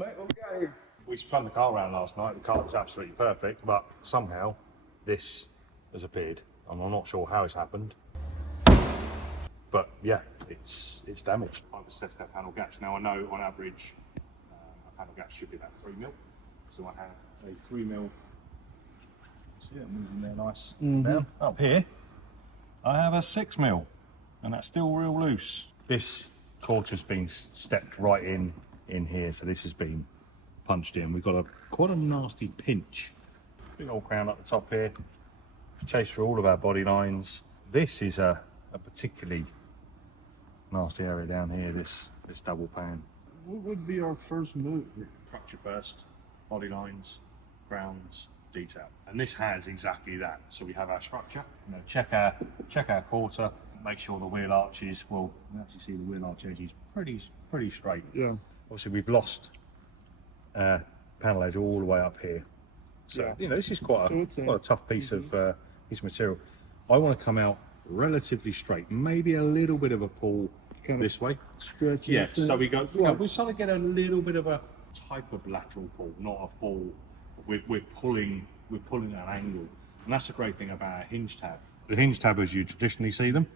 on, mate. What we got here? We spun the car around last night. The car was absolutely perfect, but somehow this has appeared. And I'm not sure how it's happened. But yeah, it's damaged. I've assessed that panel gaps. Now I know on average a panel gap should be about 3 mil. So I have a 3 mil. See it moving there nice down. Up here, I have a 6 mil, and that's still real loose. This quarter's been stepped right in here, so this has been punched in. We've got quite a nasty pinch. Big old crown up the top here. Chased through all of our body lines. This is a particularly nasty area down here, this double pan. What would be our first move? Structure first, body lines, grounds, detail. And this has exactly that. So we have our structure, you know, check our quarter, make sure the wheel arches, well, you actually see the wheel arch edge is pretty straight. Yeah. Obviously we've lost panel edge all the way up here. So, yeah, you know, this is quite a tough piece of material. I want to come out relatively straight, maybe a little bit of a pull kind this way. Stretch. Yes, so we go, you know, we sort of get a little bit of a type of lateral pull, not a full. We're pulling at an angle, and that's the great thing about a hinge tab. The hinge tab, as you traditionally see them,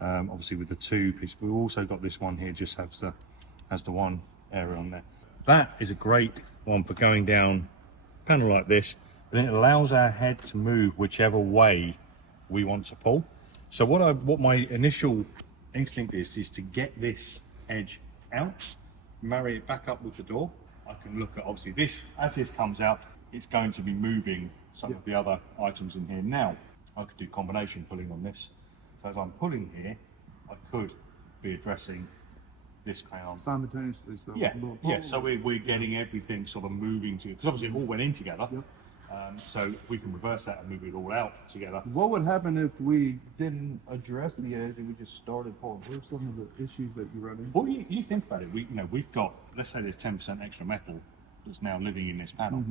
obviously with the two pieces. We've also got this one here, just has the one area on there. That is a great one for going down a panel like this, but it allows our head to move whichever way we want to pull. So what my initial instinct is to get this edge out, marry it back up with the door. I can look at, obviously this, as this comes out, it's going to be moving some of the other items in here. Now, I could do combination pulling on this. So as I'm pulling here, I could be addressing this crown. Simultaneously, so. Yeah, so we're getting everything sort of moving to, because obviously it all went in together. Yep. So we can reverse that and move it all out together. What would happen if we didn't address the edge and we just started pulling? What are some of the issues that you run into? Well, you think about it. We've got, let's say there's 10% extra metal that's now living in this panel.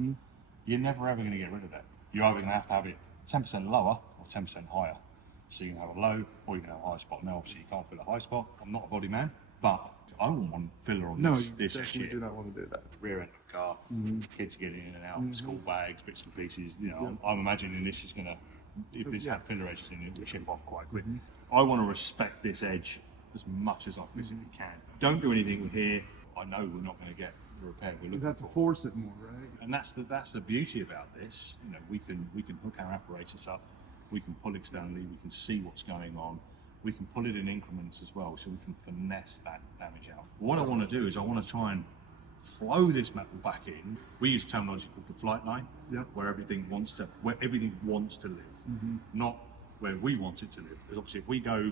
You're never ever going to get rid of that. You're either going to have it 10% lower or 10% higher. So you can have a low or you can have a high spot. Now, obviously, you can't fill a high spot. I'm not a body man, but I wouldn't want filler on this definitely shit. do not want to do that. Rear end of the car, kids getting in and out, school bags, bits and pieces. You know, I'm imagining this is going to, if this had filler edges in it, will chip off quite quick. I want to respect this edge as much as I physically can. Don't do anything here. I know we're not going to get the repair we're looking for. You have to force it more, right? And that's the beauty about this. You know, we can hook our apparatus up, we can pull externally, we can see what's going on. We can pull it in increments as well, so we can finesse that damage out. What I want to do is I want to try and flow this metal back in. We use terminology called the flight line, where everything wants to live, not where we want it to live. Because obviously, if we go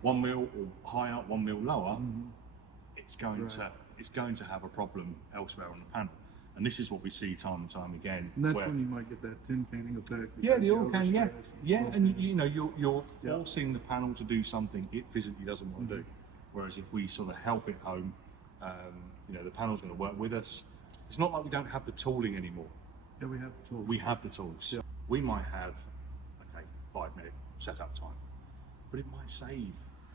1 mil or higher, 1 mil lower, it's going to have a problem elsewhere on the panel. And this is what we see time and time again. And that's when you might get that tin canning effect. Yeah, the oil can, and you know, you're forcing the panel to do something it physically doesn't want to do. Whereas if we sort of help it home, you know, the panel's going to work with us. It's not like we don't have the tooling anymore. Yeah, we have the tools. We have the tools. Yeah. We might have, 5-minute setup time, but it might save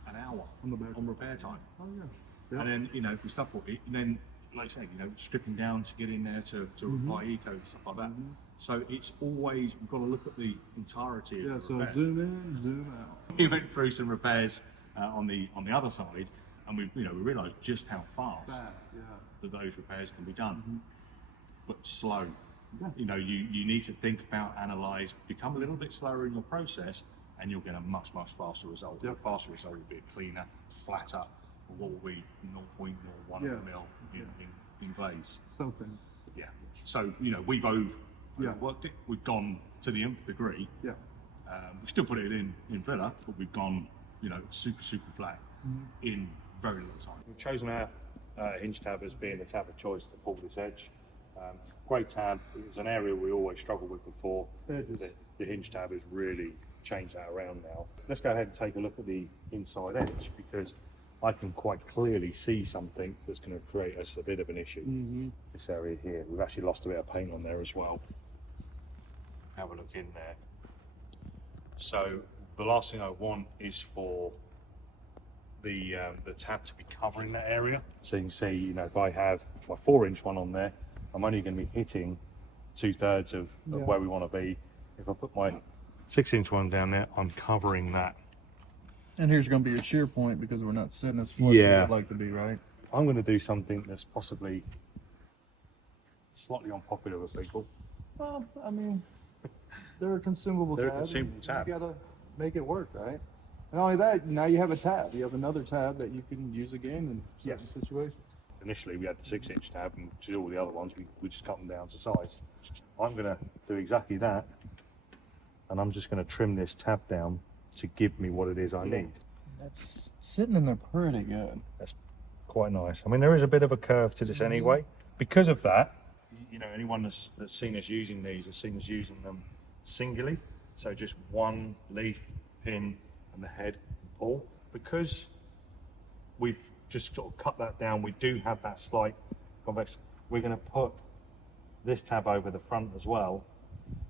an hour on repair time. Oh yeah. And then, you know, if we stop it, then, like I say, you know, stripping down to get in there to apply eco and stuff like that. So it's always, we've got to look at the entirety of the repair. So zoom in, zoom out. We went through some repairs on the other side, and we realised just how fast that those repairs can be done, but slow. Yeah. You know, you need to think about, analyse, become a little bit slower in your process, and you'll get a much faster result. A faster result will be a cleaner, flatter. What will be 0.01 mil in glaze. Something. Yeah. So, you know, we've overworked it. We've gone to the nth degree. Yeah. We've still put it in filler, but we've gone, you know, super flat in very little time. We've chosen our hinge tab as being the tab of choice to pull this edge. Great tab. It was an area we always struggled with before. The hinge tab has really changed that around now. Let's go ahead and take a look at the inside edge, because I can quite clearly see something that's going to create us a bit of an issue. This area here, we've actually lost a bit of paint on there as well. Have a look in there. So the last thing I want is for the tab to be covering that area. So you can see, you know, if I have my 4-inch one on there, I'm only going to be hitting 2/3 of where we want to be. If I put my 6-inch one down there, I'm covering that. And here's going to be your shear point because we're not sitting as flush as we'd like to be, right? I'm going to do something that's possibly slightly unpopular with people. Well, I mean, they're a consumable They're a tab. consumable tab. You gotta make it work, right? And not only that, now you have a tab. You have another tab that you can use again in certain situations. Initially, we had the 6-inch tab, and to do all the other ones, we just cut them down to size. I'm going to do exactly that, and I'm just going to trim this tab down to give me what it is I need. That's sitting in there pretty good. That's quite nice. I mean, there is a bit of a curve to this anyway. Because of that, you know, anyone that's seen us using these has seen us using them singly. So just one leaf, pin, and the head pull. Because we've just sort of cut that down, we do have that slight convex. We're going to put this tab over the front as well,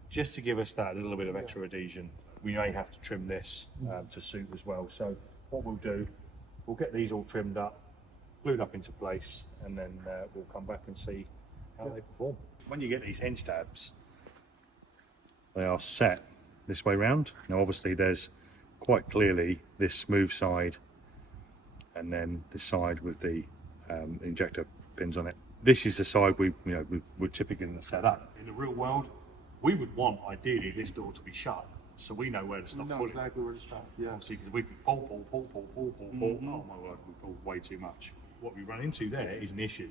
just to give us that little bit of extra adhesion. We may have to trim this to suit as well. So what we'll do, we'll get these all trimmed up, glued up into place, and then we'll come back and see how they perform. When you get these hinge tabs, they are set this way round. Now obviously there's quite clearly this smooth side and then this side with the injector pins on it. This is the side we're typically going to set up. In the real world, we would want ideally this door to be shut, so we know where to stop pulling. Exactly where to stop. Yeah. Obviously, because we could pull. Oh my word, we pull way too much. What we run into there is an issue.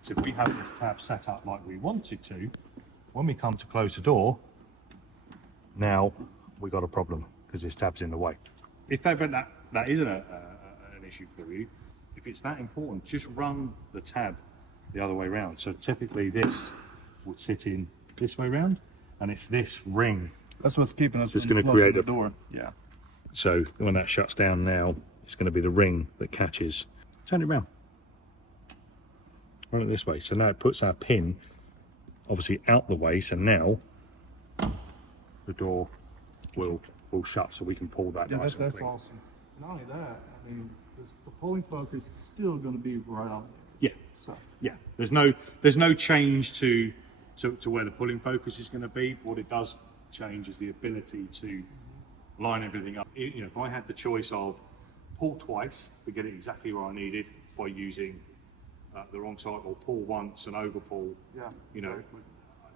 So if we have this tab set up like we wanted to, when we come to close the door, now we got a problem because this tab's in the way. If that isn't an issue for you, if it's that important, just run the tab the other way around. So typically this would sit in this way round, and it's this ring That's what's keeping us just from going to closing create the door. Yeah. So when that shuts down now, it's going to be the ring that catches. Turn it around. Run it this way. So now it puts our pin obviously out the way. So now the door will shut, so we can pull that. Yeah, nice and that's clean. awesome. Not only that, I mean, the pulling focus is still going to be right on. Yeah. So Yeah. There's no change to where the pulling focus is going to be. What it does change is the ability to line everything up. You know, if I had the choice of pull twice to get it exactly where I needed by using the wrong side, or pull once and over pull, yeah, you know,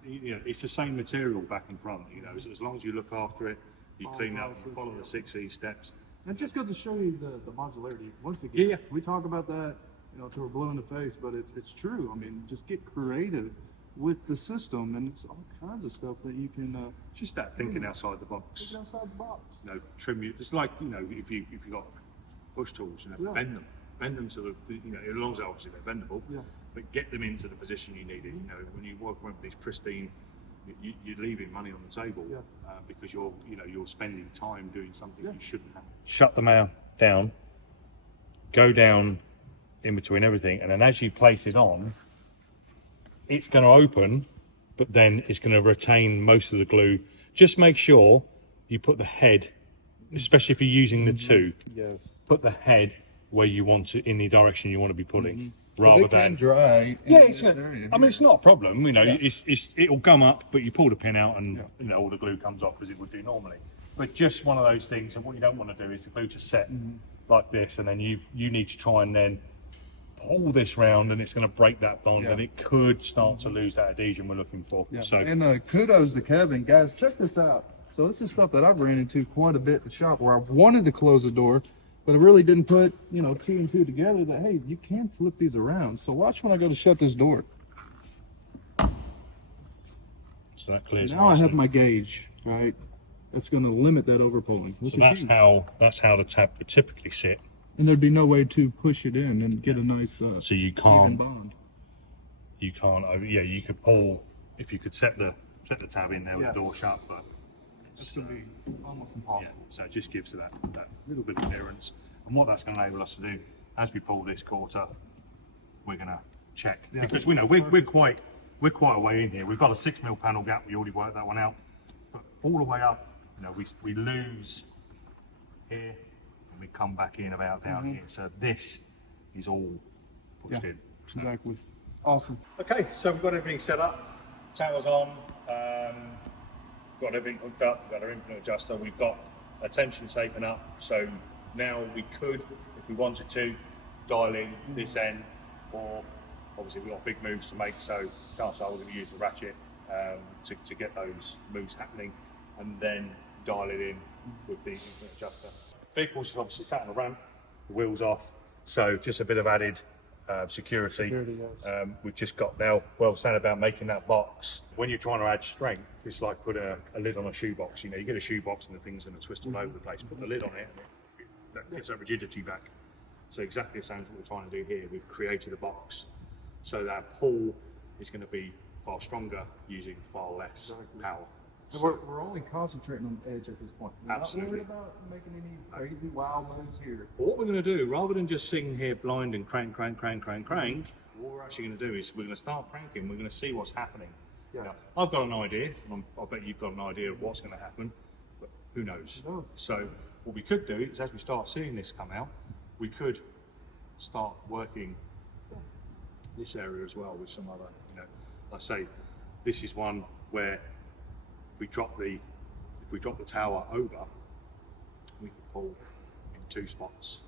exactly. it's the same material back and front. You know, as long as you look after it, you clean it up, and follow the 6E steps. And it just goes to show you the modularity. Once again, Yeah. we talk about that, you know, till we're blue in the face, but it's true. I mean, just get creative with the system, and it's all kinds of stuff that you can Just that thinking outside the box. get outside the box. You know, trim you. It's like, you know, if you got push tools, you know, Yeah. bend them to the, you know, as long as obviously they're bendable, Yeah. but get them into the position you need it. You know, when you work with these pristine, you're leaving money on the table Yeah. because you're spending time doing something Yeah. you shouldn't have. Shut them out down, go down in between everything, and then as you place it on, it's going to open, but then it's going to retain most of the glue. Just make sure you put the head, especially if you're using the two, Yes. put the head where you want to, in the direction you want to be putting, rather It can than. dry. Yeah, in it's this area. I mean, it's not a problem. You know, Yeah. it'll gum up, but you pull the pin out, and you know all the glue comes off as it would do normally. But just one of those things, and what you don't want to do is the glue to set like this, and then you need to try and then pull this round, and it's going to break that bond, Yeah. and it could start to lose that adhesion we're looking for. Yeah. So And kudos to Kevin. Guys, check this out. So this is stuff that I've ran into quite a bit at the shop where I wanted to close the door, but I really didn't put, you know, two and two together that, hey, you can flip these around. So watch when I go to shut this door. so that clears. Now I nicely. have my gauge, right? That's going to limit that overpulling, which So is huge. that's how the tab would typically sit. And there'd be no way to push it in and get a nice So you even can't. bond. You can't. Yeah, you could pull if you could set the tab in there with Yeah. the door shut, but It's going to be almost yeah. impossible. So it just gives it that little bit of clearance. And what that's going to enable us to do, as we pull this quarter, we're going to check because we know we're quite a way in here. We've got a 6mm panel gap. We already worked that one out, but all the way up, you know, we lose here, and we come back in about down here. So this is all pushed in. Exactly. Awesome. Okay, so we've got everything set up. Tower's on. Got everything hooked up. We've got our infinite adjuster. We've got a tension taken up. So now we could, if we wanted to, dial in this end, or obviously we've got big moves to make. So chances are we're going to use the ratchet to get those moves happening, and then dial it in with the infinite adjuster. Vehicle's obviously sat on the ramp, the wheels off. So just a bit of added security. Yes. We've just got now, well said about making that box. When you're trying to add strength, it's like putting a lid on a shoebox. You know, you get a shoebox and the thing's going to twist all over the place. Put the lid on it, and that gets that rigidity back. So exactly the same as what we're trying to do here. We've created a box so that pull is going to be far stronger using far less power. And we're only concentrating on the edge at this point. We're Absolutely. not worried about making any crazy wild moves here. But what we're going to do, rather than just sitting here blind and crank, what we're actually going to do is we're going to start cranking. We're going to see what's happening. Yes. Now, I've got an idea, and I bet you've got an idea of what's going to happen, but who knows? Who knows? So what we could do is, as we start seeing this come out, we could start working this area as well with some other, you know, like I say, this is one where if we drop the tower over, we can pull in two spots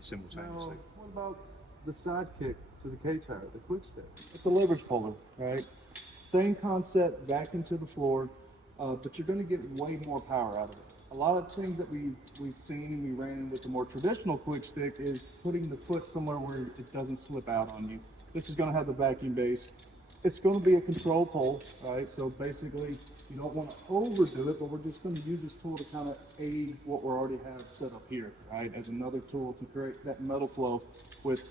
simultaneously. Now, what about the sidekick to the K-tower, the quick stick? It's a leverage puller, right? Same concept, back into the floor, but you're going to get way more power out of it. A lot of things that we've seen and we ran in with the more traditional quick stick is putting the foot somewhere where it doesn't slip out on you. This is going to have the vacuum base. It's going to be a control pole, right? So basically, you don't want to overdo it, but we're just going to use this tool to kind of aid what we already have set up here, right? As another tool to create that metal flow with,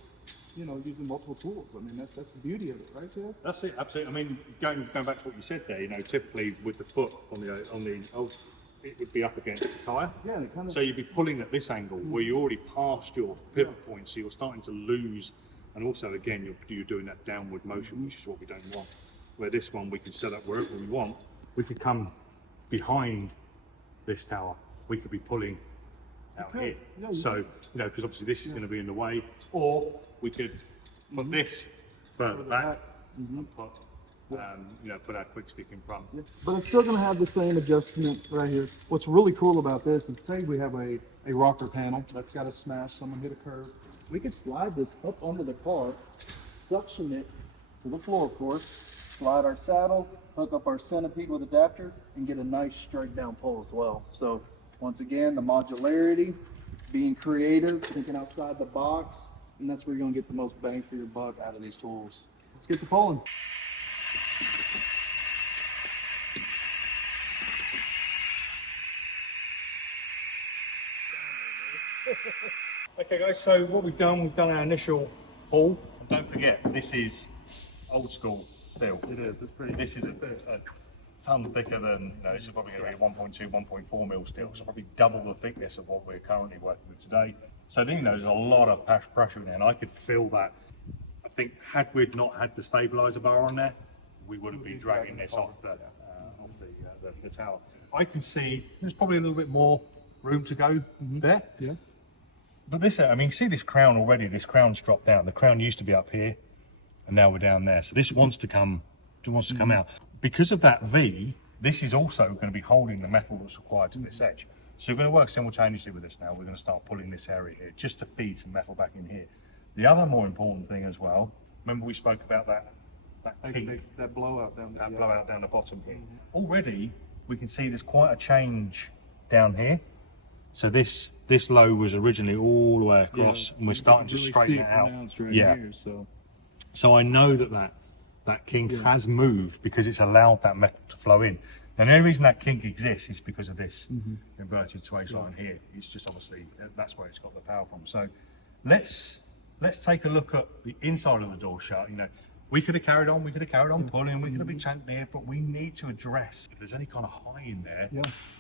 you know, using multiple tools. I mean, that's the beauty of it, right, Kev? That's it, absolutely. I mean, going back to what you said there, you know, typically with the foot on the it would be up against the tyre. Yeah, and it kind of. So you'd be pulling at this angle where you're already past your pivot point, so you're starting to lose. And also, again, you're doing that downward motion, which is what we don't want. Where this one, we can set up wherever we want. We could come behind this tower. We could be pulling out here. Yeah, so, you know, because obviously this is going to be in the way. Or we could put this further back and put, you know, put our quick stick in front. Yeah. But it's still going to have the same adjustment right here. What's really cool about this is, say we have a rocker panel that's got a smash, someone hit a curve. We could slide this up onto the car, suction it to the floor, of course, slide our saddle, hook up our centipede with adapter, and get a nice straight down pull as well. So once again, the modularity, being creative, thinking outside the box, and that's where you're going to get the most bang for your buck out of these tools. Let's get to pulling. Okay guys, so what we've done our initial pull. And don't forget, this is old school steel. It is, it's pretty. This is a ton thicker than, you know, this is probably going to be 1.2, 1.4 mil steel, so probably double the thickness of what we're currently working with today. So you know, there's a lot of pressure in there, and I could feel that. I think had we not had the stabilizer bar on there, we would have been dragging this off the tower. I can see there's probably a little bit more room to go there. Yeah. But this, I mean, see this crown already, this crown's dropped down. The crown used to be up here, and now we're down there. So this wants to come out. Because of that V, this is also going to be holding the metal that's required to this edge. So we're going to work simultaneously with this now. We're going to start pulling this area here, just to feed some metal back in here. The other more important thing as well, remember we spoke about that kink, That blowout down there. that blowout down the bottom here. Already, we can see there's quite a change down here. So this low was originally all the way across, and we're starting to straighten it out. Right here, So I know that kink has moved because it's allowed that metal to flow in. And the only reason that kink exists is because of this inverted swage line here. It's just obviously that's where it's got the power from. So let's take a look at the inside of the door shut. You know, we could have carried on pulling, we could have been chanked there, but we need to address if there's any kind of high in there.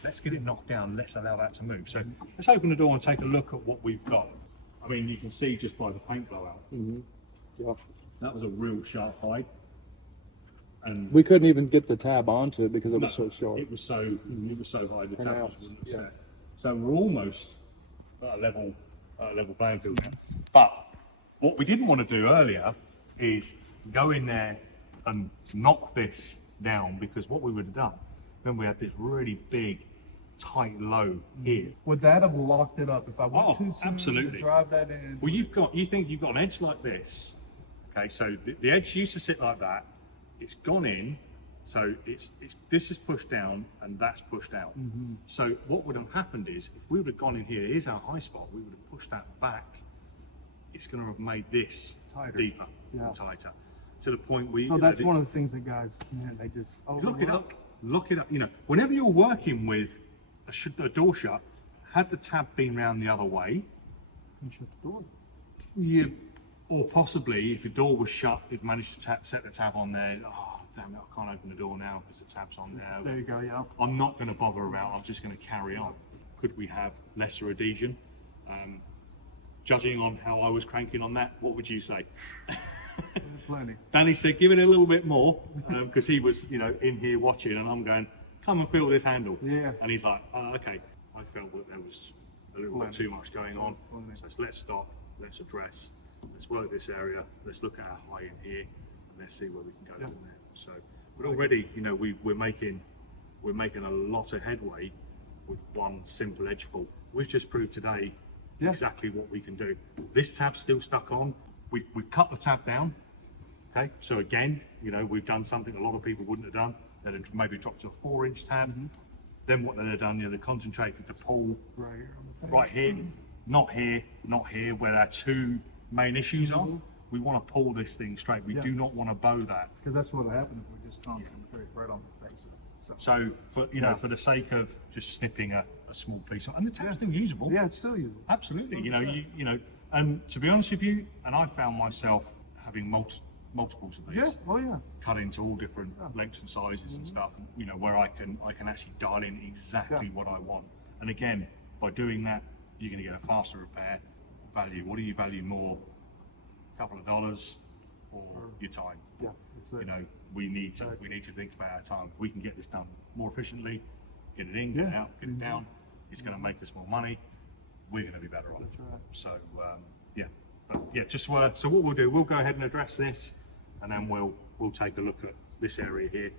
Let's get it knocked down. Let's allow that to move. So let's open the door and take a look at what we've got. I mean, you can see just by the paint blowout. That was a real sharp hide. And we couldn't even get the tab onto it because it was so short. It was so high. The tab Pronounced, was set. So we're almost a level playing field. But what we didn't want to do earlier is go in there and knock this down, because what we would have done, then we had this really big, tight low here. Would that have locked it up if I went too soon absolutely. to drive that in? Well, you think you've got an edge like this. Okay, so the edge used to sit like that. It's gone in, so this is pushed down and that's pushed out. So what would have happened is, if we would have gone in here, here's our high spot, we would have pushed that back. It's going to have made this Tighter. deeper and tighter, to the point where. So that's one of the things that guys, man, they just look it up. Look it up. You know, whenever you're working with a door shut, had the tab been round the other way, You shut the door. or possibly if the door was shut, it managed to set the tab on there. Oh, damn it, I can't open the door now because the tab's on there. There you go, yeah. I'm not going to bother about, I'm just going to carry on. Could we have lesser adhesion? Judging on how I was cranking on that, what would you say? There's plenty. Danny said, give it a little bit more, because he was, in here watching, and I'm going, come and feel this handle. Yeah. And he's like, oh, okay. I felt that there was a little bit too much going on. So let's stop, let's address, let's work this area, let's look at our high in here, and let's see where we can go from there. So, but already, we're making a lot of headway with one simple edge pull. We've just proved today exactly what we can do. This tab's still stuck on. We've cut the tab down. Okay, so again, we've done something a lot of people wouldn't have done. They'd have maybe dropped to a 4-inch tab. Then what they'd have done, they concentrated to pull Right here on the face. right here, not here, not here, where our two main issues are. We want to pull this thing straight. We do not want to bow that. Because that's what happened if we just concentrate right on the face. So for for the sake of just snipping a small piece, and the tab's still usable. Yeah, it's still usable. Absolutely. And to be honest with you, and I found myself having multiples of these. Yeah. Oh yeah. Cut into all different lengths and sizes and stuff. Where I can actually dial in exactly what I want. And again, by doing that, you're going to get a faster repair value. What do you value more? A couple of dollars or your time? Yeah. That's it. We need to think about our time. We can get this done more efficiently, get it in, get it out, get it down. It's going to make us more money. We're going to be better off. That's right. So so what we'll do, we'll go ahead and address this, and then we'll take a look at this area here.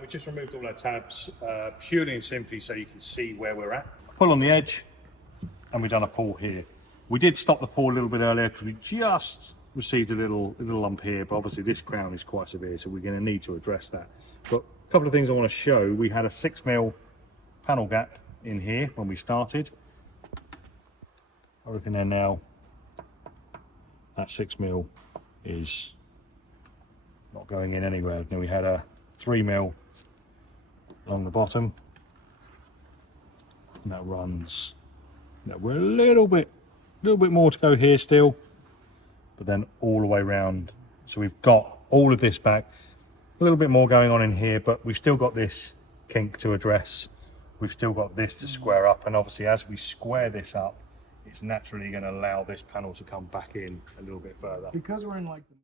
We just removed all our tabs, purely and simply so you can see where we're at. Pull on the edge, and we've done a pull here. We did stop the pull a little bit earlier because we just received a little lump here, but obviously this crown is quite severe, so we're going to need to address that. But a couple of things I want to show. We had a 6mm panel gap in here when we started. I reckon there now that 6mm is not going in anywhere. Then we had a 3mm along the bottom, and that runs. We're a little bit more to go here still, but then all the way around. So we've got all of this back. A little bit more going on in here, but we've still got this kink to address. We've still got this to square up, and obviously as we square this up, it's naturally going to allow this panel to come back in a little bit further. Because we're in like the